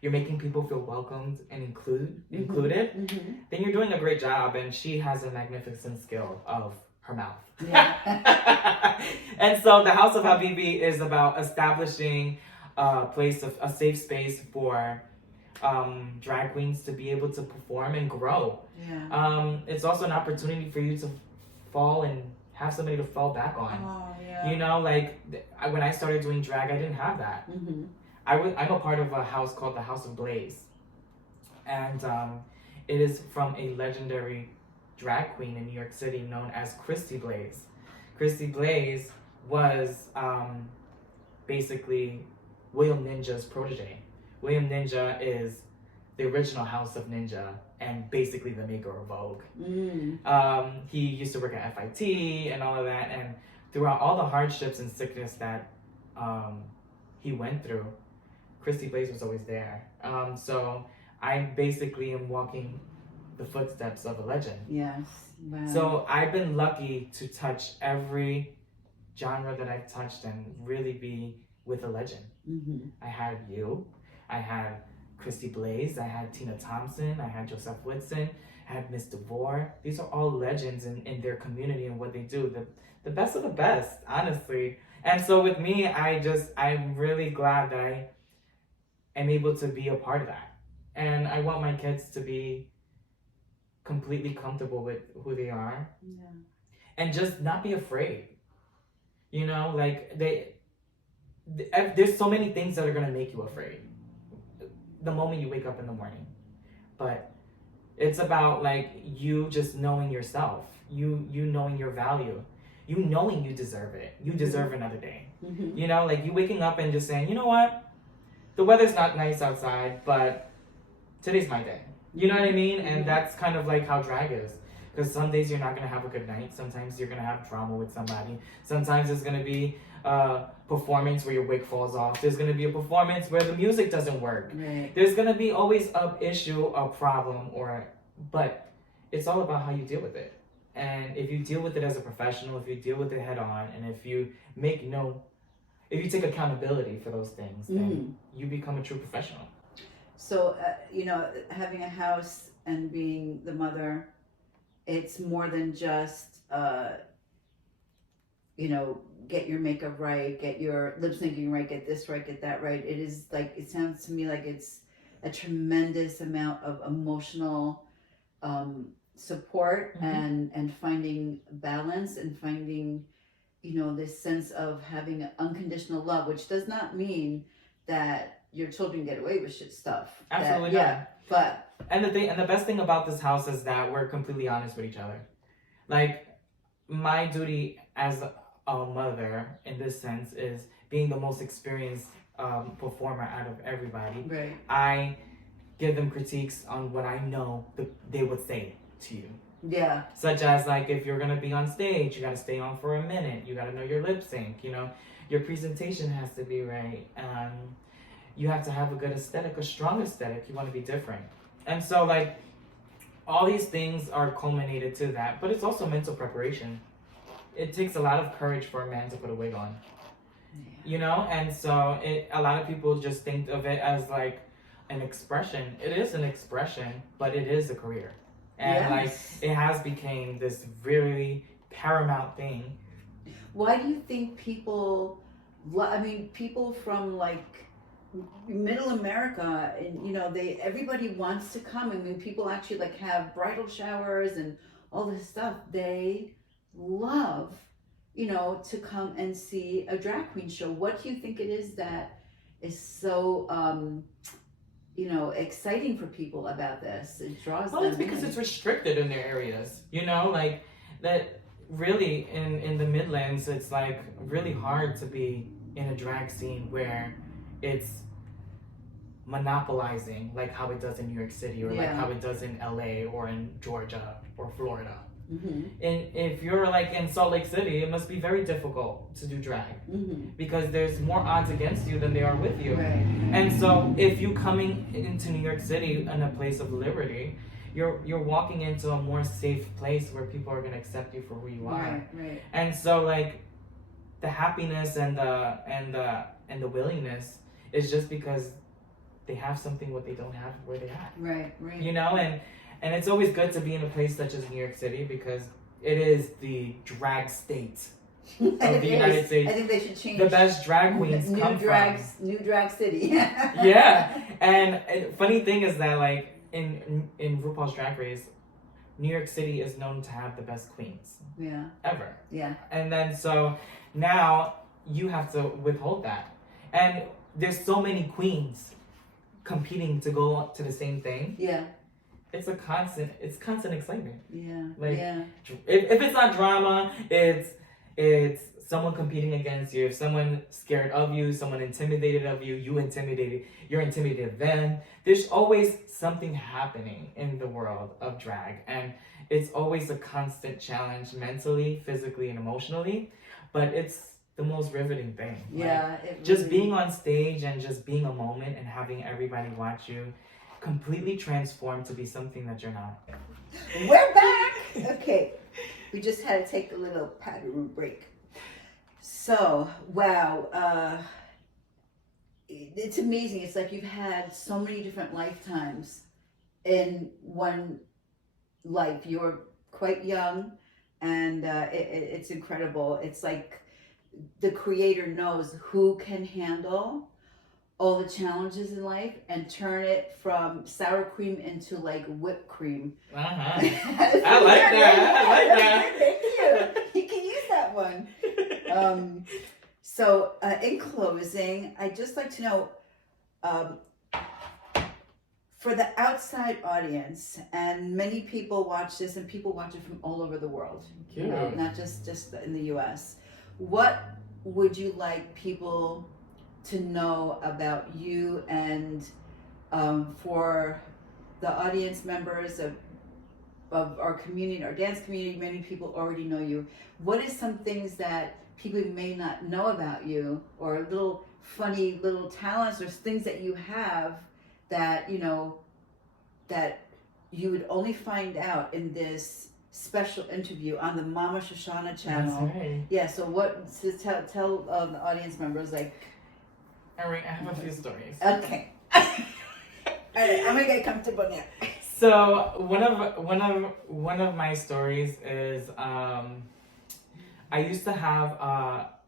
you're making people feel welcomed and included, Mhm. then you're doing a great job. And she has a magnificent skill of her mouth. Yeah. And so the House of Habibi is about establishing a safe space for drag queens to be able to perform and grow. Yeah. It's also an opportunity for you to fall and have somebody to fall back on. Oh, yeah. You know, like when I started doing drag, I didn't have that. Mm-hmm. I'm a part of a house called the House of Blaze, and it is from a legendary drag queen in New York City known as Christy Blaze. Christy Blaze was basically William Ninja's protege. William Ninja is the original House of Ninja and basically the maker of Vogue. Mm. He used to work at FIT and all of that, and throughout all the hardships and sickness that he went through, Christy Blaze was always there. So I basically am walking the footsteps of a legend. Yes. Wow. So I've been lucky to touch every genre that I've touched and really be with a legend. Mm-hmm. I had you, I had Christy Blaze, I had Tina Thompson, I had Joseph Whitson, I had Miss DeVore. These are all legends in their community and what they do. The best of the best, honestly. And so with me, I'm really glad that I am able to be a part of that. And I want my kids to be completely comfortable with who they are. Yeah. And just not be afraid. You know, like there's so many things that are gonna make you afraid the moment you wake up in the morning, but it's about like you just knowing yourself, you knowing your value, you knowing you deserve it, you deserve another day. Mm-hmm. You know, like you waking up and just saying, you know what, the weather's not nice outside, but today's my day. You know what I mean? And that's kind of like how drag is. Because some days you're not going to have a good night. Sometimes you're going to have drama with somebody. Sometimes it's going to be a performance where your wig falls off. There's going to be a performance where the music doesn't work. Right. There's going to be always an issue, a problem, but it's all about how you deal with it. And if you deal with it as a professional, if you deal with it head on, and if you take accountability for those things, then you become a true professional. So, having a house and being the mother, it's more than just, get your makeup right, get your lip syncing right, get this right, get that right. It is like, it sounds to me like it's a tremendous amount of emotional support and finding balance and finding, this sense of having unconditional love, which does not mean that your children get away with shit stuff. Absolutely not. Yeah, but and the best thing about this house is that we're completely honest with each other. Like my duty as a mother in this sense is being the most experienced performer out of everybody. Right. I give them critiques on what I know they would say to you. Yeah. Such as, like, if you're gonna be on stage, you gotta stay on for a minute. You gotta know your lip sync. You know, your presentation has to be right. You have to have a good aesthetic, a strong aesthetic. You want to be different, and so like all these things are culminated to that. But it's also mental preparation. It takes a lot of courage for a man to put a wig on. You know, and so a lot of people just think of it as like an expression. It is an expression, but it is a career, and like it has become this really paramount thing. Why do you think people? I mean, people from like Middle America, and you know, everybody wants to come. I mean, people actually like have bridal showers and all this stuff. They love, you know, to come and see a drag queen show. What do you think it is that is so, you know, exciting for people about this? It draws them. Well, it's because it's restricted in their areas. You know, like that. Really, in the Midlands, it's like really hard to be in a drag scene where it's monopolizing like how it does in New York City or like how it does in LA or in Georgia or Florida. And if you're like in Salt Lake City, it must be very difficult to do drag because there's more odds against you than there are with you. Right. And so if you coming into New York City in a place of liberty, you're walking into a more safe place where people are gonna accept you for who you are. Right. And so like the happiness and the willingness is just because they have something what they don't have where they're at. Right. You know, and it's always good to be in a place such as New York City because it is the drag state of the United States. I think they should change the best drag queens New Drag City. Yeah. And funny thing is that like in RuPaul's Drag Race, New York City is known to have the best queens. Yeah. Ever. Yeah. And then so now you have to withhold that. And there's so many queens competing to go to the same thing. Yeah. It's constant excitement. Yeah. Like yeah. If it's not drama, it's someone competing against you. If someone scared of you, someone intimidated of you, you're intimidated of them. There's always something happening in the world of drag. And it's always a constant challenge mentally, physically, and emotionally. But it's the most riveting thing. Yeah. Like, just being on stage and just being a moment and having everybody watch you completely transform to be something that you're not. We're back! Okay. We just had to take a little pattern break. So, wow, it's amazing. It's like you've had so many different lifetimes in one life. You're quite young, and it's incredible. It's like the creator knows who can handle all the challenges in life and turn it from sour cream into like whipped cream. I like that. Thank you. You can use that one. So in closing, I'd just like to know, for the outside audience, and many people watch this, and people watch it from all over the world, you know, not just in the US. What would you like people to know about you, and for the audience members of our community, our dance community? Many people already know you. What is some things that people may not know about you, or little funny little talents or things that you have that, you know, that you would only find out in this special interview on the Mama Shoshana channel? That's right. Yeah, so what, so tell the audience members, like. All right, I have a few stories. Okay. All right, I'm gonna get comfortable now. So one of my stories is I used to have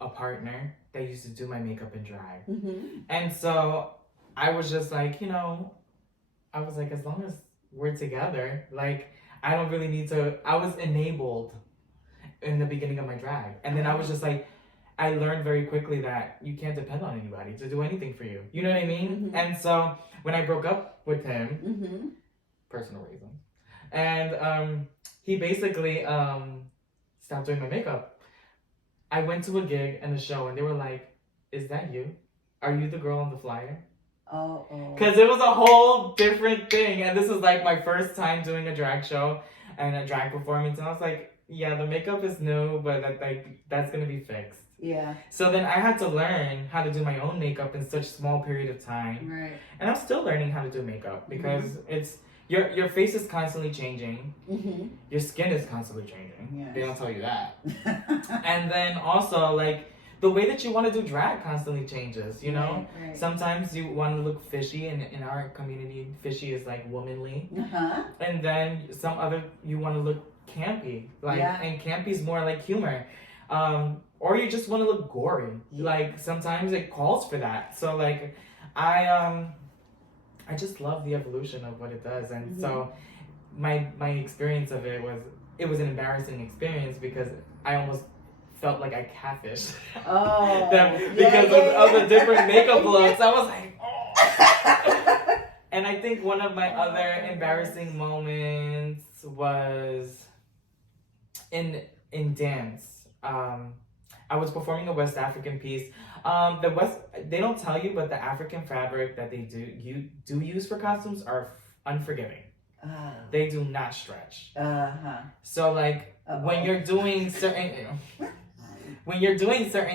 a partner that used to do my makeup and drag, and so I was just like, you know, I was like, as long as we're together, like I don't really need to. I was enabled in the beginning of my drag, and then I was just like, I learned very quickly that you can't depend on anybody to do anything for you. You know what I mean? And so when I broke up with him, personal reasons, and he basically stopped doing my makeup. I went to a gig and a show, and they were like, "Is that you? Are you the girl on the flyer?" Oh. Because it was a whole different thing, and this was like my first time doing a drag show, and a drag performance, and I was like, yeah, the makeup is new, but that's gonna be fixed. Yeah. So then I had to learn how to do my own makeup in such small period of time. Right. And I'm still learning how to do makeup because it's your face is constantly changing. Mm-hmm. Your skin is constantly changing. Yes. They don't tell you that. And then also like the way that you want to do drag constantly changes, you know? Right. Sometimes you want to look fishy, and in our community, fishy is like womanly. Uh-huh. And then you want to look campy. And campy is more like humor. Or you just want to look gory. Yeah. Like sometimes it calls for that. So like I just love the evolution of what it does. And so my experience of it was an embarrassing experience because I almost felt like I catfished them because of the different makeup looks. I was like, oh. And I think one of my other embarrassing moments was in dance. I was performing a West African piece. They don't tell you, but the African fabric that they do use for costumes are unforgiving. They do not stretch. So like when you're doing certain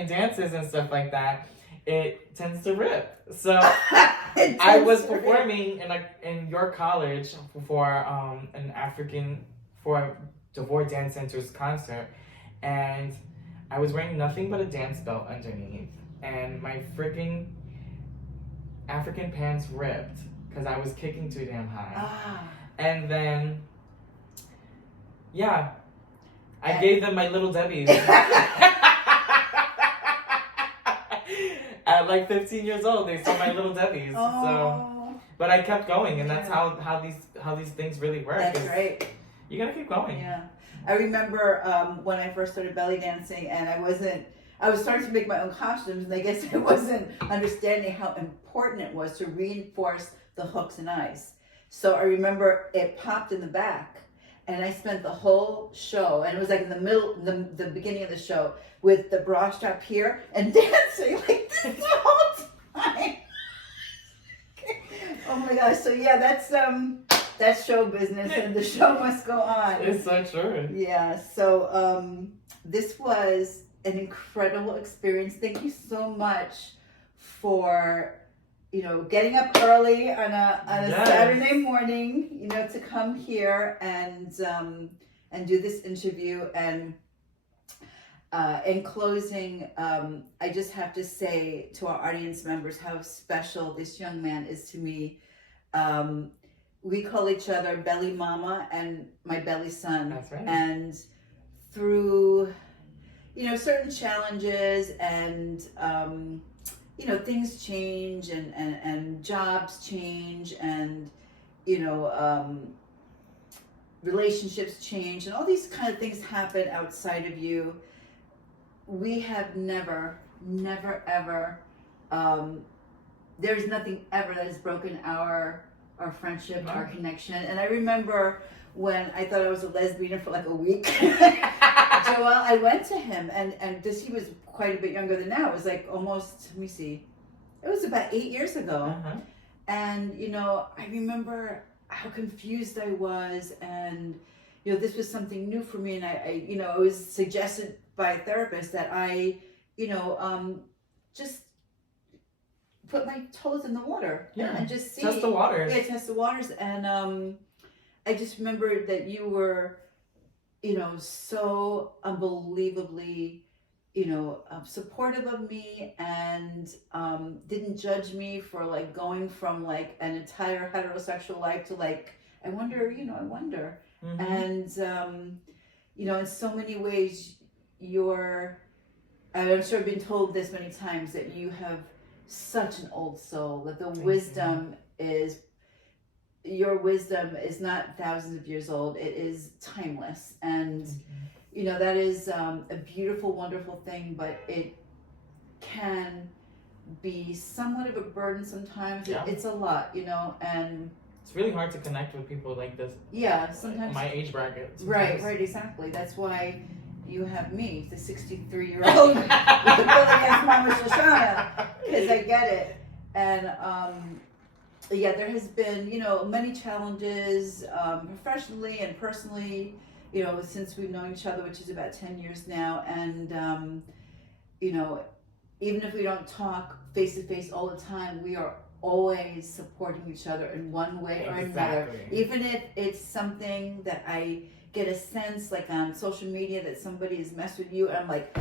dances and stuff like that, it tends to rip. So I was performing in your college for for Devore Dance Center's concert, and I was wearing nothing but a dance belt underneath, and my freaking African pants ripped because I was kicking too damn high. And then, I gave them my Little Debbie's. At like 15 years old, they saw my Little Debbie's. So, but I kept going, and that's how these things really work. That's right. You gotta keep going. Yeah. I remember when I first started belly dancing, and I was starting to make my own costumes, and I guess I wasn't understanding how important it was to reinforce the hooks and eyes. So I remember it popped in the back, and I spent the whole show, and it was like in the middle, the beginning of the show, with the bra strap here and dancing like this the whole time. Oh my gosh! So yeah, that's show business, and the show must go on. It's so true. Yeah. So this was an incredible experience. Thank you so much for getting up early on a Saturday morning, to come here and do this interview. And in closing, I just have to say to our audience members how special this young man is to me. We call each other Belly Mama and my belly son. That's right. And through, certain challenges and, things change and jobs change and, relationships change and all these kind of things happen outside of you. We have never, ever, there's nothing ever that has broken our friendship, our connection. And I remember when I thought I was a lesbian for like a week, Joel, I went to him and he was quite a bit younger than now. It was like almost, let me see, it was about 8 years ago. And, I remember how confused I was, and, this was something new for me. And I it was suggested by a therapist that I, just put my toes in the water and just see. Test the waters. Yeah, test the waters. And I just remember that you were, so unbelievably, supportive of me, and didn't judge me for like going from like an entire heterosexual life to like, I wonder. And, in so many ways, I'm sure I've been told this many times, that you have such an old soul, that your wisdom is not thousands of years old. It is timeless. And, that is a beautiful, wonderful thing, but it can be somewhat of a burden sometimes. Yeah. It's a lot, and it's really hard to connect with people like this. Yeah, sometimes. My age bracket. Right, exactly. That's why you have me, the 63-year-old with the belly dance Mama Shoshana, because I get it. And yeah, there has been, many challenges, professionally and personally, since we've known each other, which is about 10 years now. And, you know, even if we don't talk face to face all the time, we are always supporting each other in one way or another. Even if it's something that I get a sense, like on social media, that somebody has messed with you, and I'm like,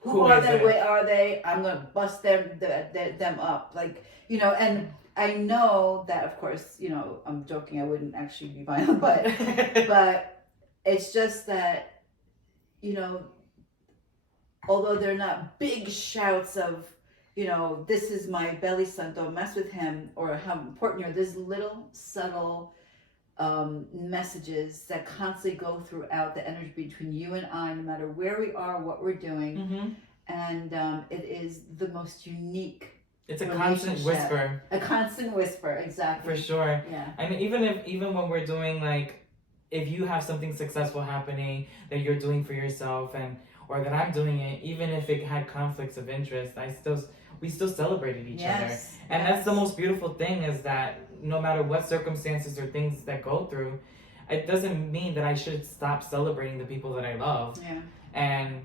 who are they? Where are they? I'm gonna bust them up, like, and I know that, of course, I'm joking. I wouldn't actually be violent, but but it's just that, although they're not big shouts of, this is my belly son, don't mess with him, or how important there's little subtle messages that constantly go throughout the energy between you and I, no matter where we are, what we're doing. And it is the most unique. It's a constant whisper. A constant whisper, exactly. For sure. Yeah. I mean, even when we're doing, like, if you have something successful happening that you're doing for yourself, or that I'm doing it, even if it had conflicts of interest, we still celebrated each other. And that's the most beautiful thing, is that no matter what circumstances or things that go through, it doesn't mean that I should stop celebrating the people that I love. Yeah. And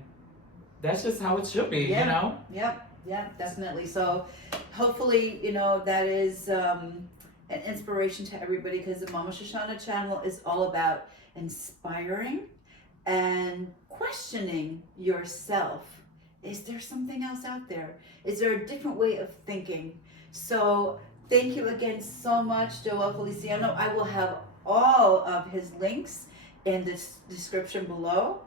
that's just how it should be, Yep, definitely. So hopefully, that is an inspiration to everybody, because the Mama Shoshana channel is all about inspiring and questioning yourself. Is there something else out there? Is there a different way of thinking? So thank you again so much, Joel Feliciano. I will have all of his links in the description below,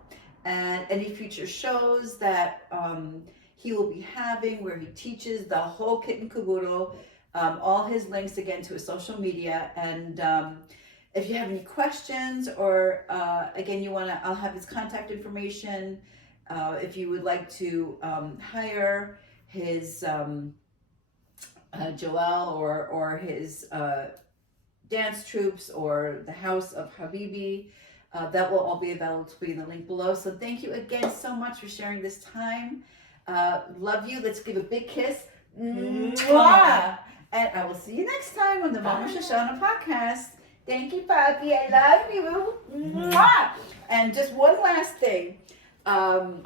and any future shows that he will be having, where he teaches the whole kit and caboodle, all his links again to his social media. And if you have any questions, or again, I'll have his contact information. If you would like to hire his Joel or his dance troops, or the House of Habibi, that will all be available to you in the link below. So thank you again so much for sharing this time. Love you. Let's give a big kiss. Mwah! And I will see you next time on the Mama Shoshana podcast. Thank you, Papi. I love you. Mwah! And just one last thing. I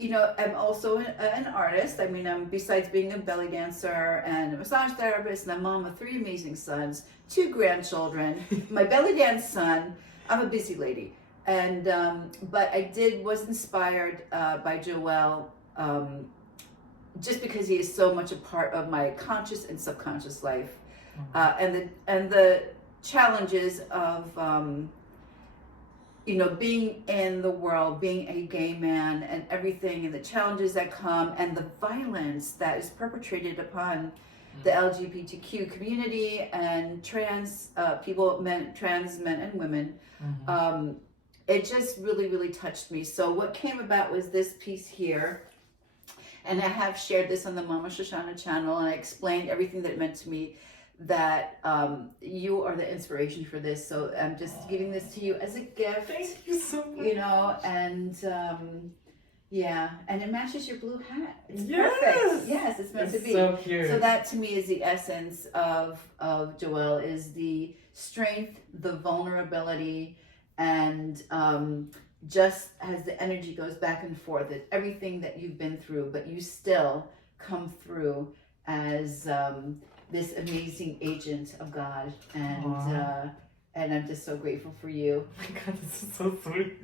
am also an artist. I mean, I'm, besides being a belly dancer and a massage therapist, and a mom of 3 amazing sons, 2 grandchildren. My belly dance son, I'm a busy lady. And but I was inspired by Joel, just because he is so much a part of my conscious and subconscious life, and the challenges of being in the world, being a gay man, and everything, and the challenges that come, and the violence that is perpetrated upon the LGBTQ community and trans people, trans men and women. It just really, really touched me. So what came about was this piece here, and I have shared this on the Mama Shoshana channel, and I explained everything that it meant to me, that you are the inspiration for this. So I'm just giving this to you as a gift. Thank you so much. And yeah, and it matches your blue hat. It's perfect. Yes, it's meant to be. So cute. So that to me is the essence of Joel, is the strength, the vulnerability, and just as the energy goes back and forth, it's everything that you've been through, but you still come through as this amazing agent of God. And I'm just so grateful for you. Oh my God, this is so sweet.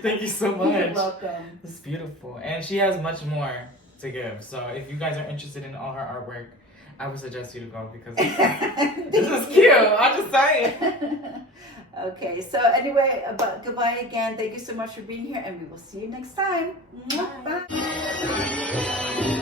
Thank you so much. You're welcome. It's beautiful. And she has much more to give. So if you guys are interested in all her artwork, I would suggest you to go, because this is cute. I'm just saying. Okay, so anyway, goodbye again. Thank you so much for being here, and we will see you next time. Bye. Bye.